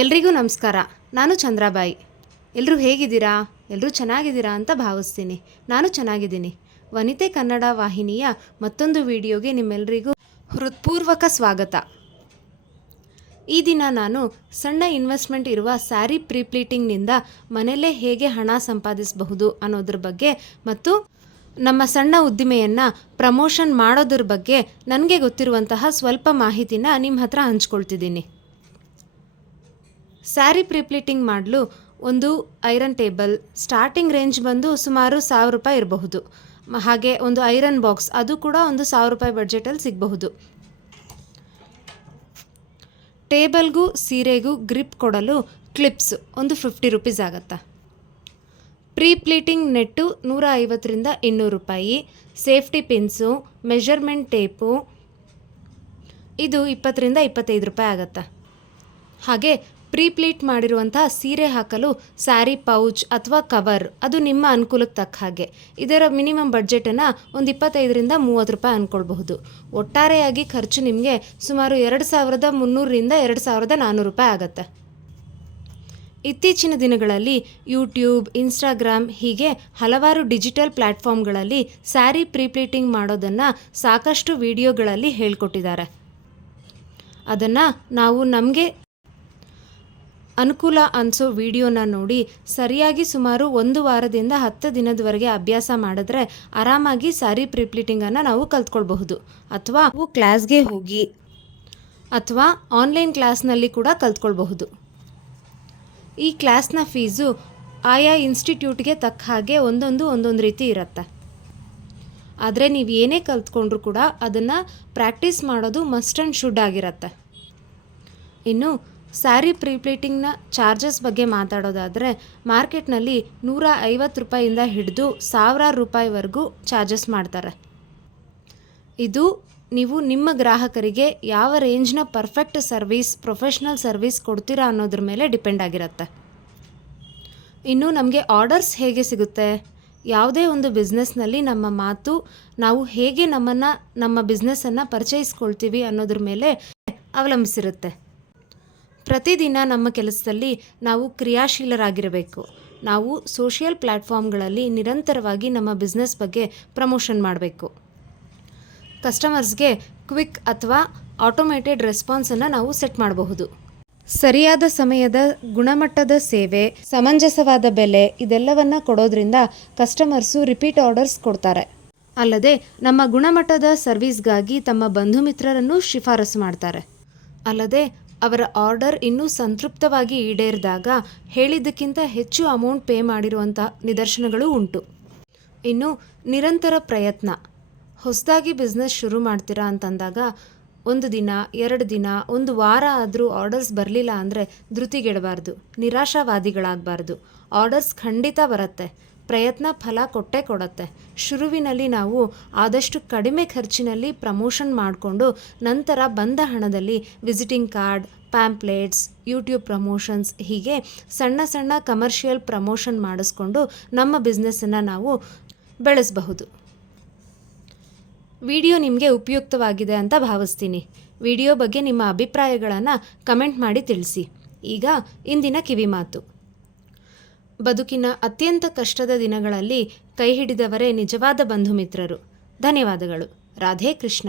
ಎಲ್ರಿಗೂ ನಮಸ್ಕಾರ. ನಾನು ಚಂದ್ರಾಬಾಯಿ. ಎಲ್ಲರೂ ಹೇಗಿದ್ದೀರಾ? ಎಲ್ಲರೂ ಚೆನ್ನಾಗಿದ್ದೀರಾ ಅಂತ ಭಾವಿಸ್ತೀನಿ. ನಾನು ಚೆನ್ನಾಗಿದ್ದೀನಿ. ವನಿತೆ ಕನ್ನಡ ವಾಹಿನಿಯ ಮತ್ತೊಂದು ವಿಡಿಯೋಗೆ ನಿಮ್ಮೆಲ್ಲರಿಗೂ ಹೃತ್ಪೂರ್ವಕ ಸ್ವಾಗತ. ಈ ದಿನ ನಾನು ಸಣ್ಣ ಇನ್ವೆಸ್ಟ್ಮೆಂಟ್ ಇರುವ ಸ್ಯಾರಿ ಪ್ರೀಪ್ಲೀಟಿಂಗ್ನಿಂದ ಮನೆಯಲ್ಲೇ ಹೇಗೆ ಹಣ ಸಂಪಾದಿಸಬಹುದು ಅನ್ನೋದ್ರ ಬಗ್ಗೆ ಮತ್ತು ನಮ್ಮ ಸಣ್ಣ ಉದ್ದಿಮೆಯನ್ನು ಪ್ರಮೋಷನ್ ಮಾಡೋದ್ರ ಬಗ್ಗೆ ನನಗೆ ಗೊತ್ತಿರುವಂತಹ ಸ್ವಲ್ಪ ಮಾಹಿತಿನ ನಿಮ್ಮ ಹತ್ರ ಹಂಚ್ಕೊಳ್ತಿದ್ದೀನಿ. ಸ್ಯಾರಿ ಪ್ರಿಪ್ಲೀಟಿಂಗ್ ಮಾಡಲು ಒಂದು ಐರನ್ ಟೇಬಲ್, ಸ್ಟಾರ್ಟಿಂಗ್ ರೇಂಜ್ ಬಂದು ಸುಮಾರು ಸಾವಿರ ರೂಪಾಯಿ ಇರಬಹುದು. ಹಾಗೆ ಒಂದು ಐರನ್ ಬಾಕ್ಸ್, ಅದು ಕೂಡ ಒಂದು ಸಾವಿರ ರೂಪಾಯಿ ಬಡ್ಜೆಟಲ್ಲಿ ಸಿಗಬಹುದು. ಟೇಬಲ್ಗೂ ಸೀರೆಗೂ ಗ್ರಿಪ್ ಕೊಡಲು ಕ್ಲಿಪ್ಸ್ ಒಂದು ಫಿಫ್ಟಿ ರುಪೀಸ್ ಆಗುತ್ತೆ. ಪ್ರೀ ಪ್ಲೀಟಿಂಗ್ ನೆಟ್ಟು ನೂರ ಐವತ್ತರಿಂದ ಇನ್ನೂರು ರೂಪಾಯಿ. ಸೇಫ್ಟಿ ಪಿನ್ಸು, ಮೆಷರ್ಮೆಂಟ್ ಟೇಪು, ಇದು ಇಪ್ಪತ್ತರಿಂದ ಇಪ್ಪತ್ತೈದು ರೂಪಾಯಿ ಆಗುತ್ತೆ. ಹಾಗೆ ಪ್ರೀ ಪ್ಲೀಟ್ ಮಾಡಿರುವಂತಹ ಸೀರೆ ಹಾಕಲು ಸ್ಯಾರಿ, ಪೌಚ್ ಅಥವಾ ಕವರ್. ಅದು ನಿಮ್ಮ ಅನುಕೂಲಕ್ಕೆ ತಕ್ಕ ಹಾಗೆ. ಇದರ ಮಿನಿಮಮ್ ಬಡ್ಜೆಟನ್ನು ಒಂದು ಇಪ್ಪತ್ತೈದರಿಂದ ಮೂವತ್ತು ರೂಪಾಯಿ ಅಂದ್ಕೊಳ್ಬಹುದು ಒಟ್ಟಾರೆಯಾಗಿ ಖರ್ಚು ನಿಮಗೆ ಸುಮಾರು ಎರಡು ಸಾವಿರದ ಮುನ್ನೂರರಿಂದ ಎರಡು ಸಾವಿರದ ನಾನ್ನೂರು ರೂಪಾಯಿ ಆಗುತ್ತೆ. ಇತ್ತೀಚಿನ ದಿನಗಳಲ್ಲಿ ಯೂಟ್ಯೂಬ್, ಇನ್ಸ್ಟಾಗ್ರಾಮ್ ಹೀಗೆ ಹಲವಾರು ಡಿಜಿಟಲ್ ಪ್ಲ್ಯಾಟ್ಫಾರ್ಮ್ಗಳಲ್ಲಿ ಸ್ಯಾರಿ ಪ್ರೀಪ್ಲೀಟಿಂಗ್ ಮಾಡೋದನ್ನು ಸಾಕಷ್ಟು ವಿಡಿಯೋಗಳಲ್ಲಿ ಹೇಳ್ಕೊಟ್ಟಿದ್ದಾರೆ. ಅದನ್ನು ನಾವು ನಮಗೆ ಅನುಕೂಲ ಅನ್ಸೋ ವಿಡಿಯೋನ ನೋಡಿ ಸರಿಯಾಗಿ ಸುಮಾರು ಒಂದು ವಾರದಿಂದ ಹತ್ತು ದಿನದವರೆಗೆ ಅಭ್ಯಾಸ ಮಾಡಿದ್ರೆ ಆರಾಮಾಗಿ ಸ್ಯಾರಿ ಪ್ರಿಪ್ಲಿಟಿಂಗನ್ನು ನಾವು ಕಲ್ತ್ಕೊಳ್ಬಹುದು. ಅಥವಾ ನಾವು ಕ್ಲಾಸ್ಗೆ ಹೋಗಿ ಅಥವಾ ಆನ್ಲೈನ್ ಕ್ಲಾಸ್ನಲ್ಲಿ ಕೂಡ ಕಲ್ತ್ಕೊಳ್ಬಹುದು. ಈ ಕ್ಲಾಸ್ನ ಫೀಸು ಆಯಾ ಇನ್ಸ್ಟಿಟ್ಯೂಟ್ಗೆ ತಕ್ಕ ಹಾಗೆ ಒಂದೊಂದು ಒಂದೊಂದು ರೀತಿ ಇರುತ್ತೆ. ಆದರೆ ನೀವು ಏನೇ ಕಲ್ತ್ಕೊಂಡ್ರೂ ಕೂಡ ಅದನ್ನು ಪ್ರಾಕ್ಟೀಸ್ ಮಾಡೋದು ಮಸ್ಟ್ ಆ್ಯಂಡ್ ಶುಡ್ ಆಗಿರತ್ತೆ. ಇನ್ನು ಸ್ಯಾರಿ ಪ್ರೀಪ್ಲೇಟಿಂಗ್ನ ಚಾರ್ಜಸ್ ಬಗ್ಗೆ ಮಾತಾಡೋದಾದರೆ ಮಾರ್ಕೆಟ್ನಲ್ಲಿ ನೂರ ಐವತ್ತು ರೂಪಾಯಿಂದ ಹಿಡಿದು ಸಾವಿರಾರು ರೂಪಾಯಿವರೆಗೂ ಚಾರ್ಜಸ್ ಮಾಡ್ತಾರೆ. ಇದು ನೀವು ನಿಮ್ಮ ಗ್ರಾಹಕರಿಗೆ ಯಾವ ರೇಂಜ್ನ ಪರ್ಫೆಕ್ಟ್ ಸರ್ವಿಸ್, ಪ್ರೊಫೆಷ್ನಲ್ ಸರ್ವಿಸ್ ಕೊಡ್ತೀರಾ ಅನ್ನೋದ್ರ ಮೇಲೆ ಡಿಪೆಂಡ್ ಆಗಿರುತ್ತೆ. ಇನ್ನು ನಮಗೆ ಆರ್ಡರ್ಸ್ ಹೇಗೆ ಸಿಗುತ್ತೆ? ಯಾವುದೇ ಒಂದು ಬಿಸ್ನೆಸ್ನಲ್ಲಿ ನಮ್ಮ ಮಾತು, ನಾವು ಹೇಗೆ ನಮ್ಮನ್ನು, ನಮ್ಮ ಬಿಸ್ನೆಸ್ಸನ್ನು ಪರಿಚಯಿಸ್ಕೊಳ್ತೀವಿ ಅನ್ನೋದ್ರ ಮೇಲೆ ಅವಲಂಬಿಸಿರುತ್ತೆ. ಪ್ರತಿದಿನ ನಮ್ಮ ಕೆಲಸದಲ್ಲಿ ನಾವು ಕ್ರಿಯಾಶೀಲರಾಗಿರಬೇಕು. ನಾವು ಸೋಷಿಯಲ್ ಪ್ಲ್ಯಾಟ್ಫಾರ್ಮ್ಗಳಲ್ಲಿ ನಿರಂತರವಾಗಿ ನಮ್ಮ ಬಿಸ್ನೆಸ್ ಬಗ್ಗೆ ಪ್ರಮೋಷನ್ ಮಾಡಬೇಕು. ಕಸ್ಟಮರ್ಸ್ಗೆ ಕ್ವಿಕ್ ಅಥವಾ ಆಟೋಮೇಟೆಡ್ ರೆಸ್ಪಾನ್ಸನ್ನು ನಾವು ಸೆಟ್ ಮಾಡಬಹುದು. ಸರಿಯಾದ ಸಮಯದ ಗುಣಮಟ್ಟದ ಸೇವೆ, ಸಮಂಜಸವಾದ ಬೆಲೆ ಇದೆಲ್ಲವನ್ನು ಕೊಡೋದ್ರಿಂದ ಕಸ್ಟಮರ್ಸು ರಿಪೀಟ್ ಆರ್ಡರ್ಸ್ ಕೊಡ್ತಾರೆ. ಅಲ್ಲದೆ ನಮ್ಮ ಗುಣಮಟ್ಟದ ಸರ್ವಿಸ್ಗಾಗಿ ತಮ್ಮ ಬಂಧು ಮಿತ್ರರನ್ನು ಶಿಫಾರಸು ಮಾಡ್ತಾರೆ. ಅಲ್ಲದೆ ಅವರ ಆರ್ಡರ್ ಇನ್ನೂ ಸಂತೃಪ್ತವಾಗಿ ಈಡೇರಿದಾಗ ಹೇಳಿದ್ದಕ್ಕಿಂತ ಹೆಚ್ಚು ಅಮೌಂಟ್ ಪೇ ಮಾಡಿರುವಂಥ ನಿದರ್ಶನಗಳು ಉಂಟು. ಇನ್ನು ನಿರಂತರ ಪ್ರಯತ್ನ. ಹೊಸದಾಗಿ ಬಿಸ್ನೆಸ್ ಶುರು ಮಾಡ್ತೀರಾ ಅಂತಂದಾಗ ಒಂದು ದಿನ, ಎರಡು ದಿನ, ಒಂದು ವಾರ ಆದರೂ ಆರ್ಡರ್ಸ್ ಬರಲಿಲ್ಲ ಅಂದರೆ ಧೃತಿಗೆಡಬಾರ್ದು, ನಿರಾಶಾವಾದಿಗಳಾಗಬಾರ್ದು. ಆರ್ಡರ್ಸ್ ಖಂಡಿತ ಬರುತ್ತೆ. ಪ್ರಯತ್ನ ಫಲ ಕೊಟ್ಟೇ ಕೊಡುತ್ತೆ. ಶುರುವಿನಲ್ಲಿ ನಾವು ಆದಷ್ಟು ಕಡಿಮೆ ಖರ್ಚಿನಲ್ಲಿ ಪ್ರಮೋಷನ್ ಮಾಡಿಕೊಂಡು ನಂತರ ಬಂದ ಹಣದಲ್ಲಿ visiting card, pamphlets, YouTube promotions ಹೀಗೆ ಸಣ್ಣ ಸಣ್ಣ ಕಮರ್ಷಿಯಲ್ ಪ್ರಮೋಷನ್ ಮಾಡಿಸ್ಕೊಂಡು ನಮ್ಮ ಬಿಸ್ನೆಸ್ಸನ್ನು ನಾವು ಬೆಳೆಸಬಹುದು. ವಿಡಿಯೋ ನಿಮಗೆ ಉಪಯುಕ್ತವಾಗಿದೆ ಅಂತ ಭಾವಿಸ್ತೀನಿ. ವಿಡಿಯೋ ಬಗ್ಗೆ ನಿಮ್ಮ ಅಭಿಪ್ರಾಯಗಳನ್ನು ಕಮೆಂಟ್ ಮಾಡಿ ತಿಳಿಸಿ. ಈಗ ಇಂದಿನ ಕಿವಿಮಾತು. ಬದುಕಿನ ಅತ್ಯಂತ ಕಷ್ಟದ ದಿನಗಳಲ್ಲಿ ಕೈ ಹಿಡಿದವರೇ ನಿಜವಾದ ಬಂಧು ಮಿತ್ರರು. ಧನ್ಯವಾದಗಳು. ರಾಧೇ ಕೃಷ್ಣ.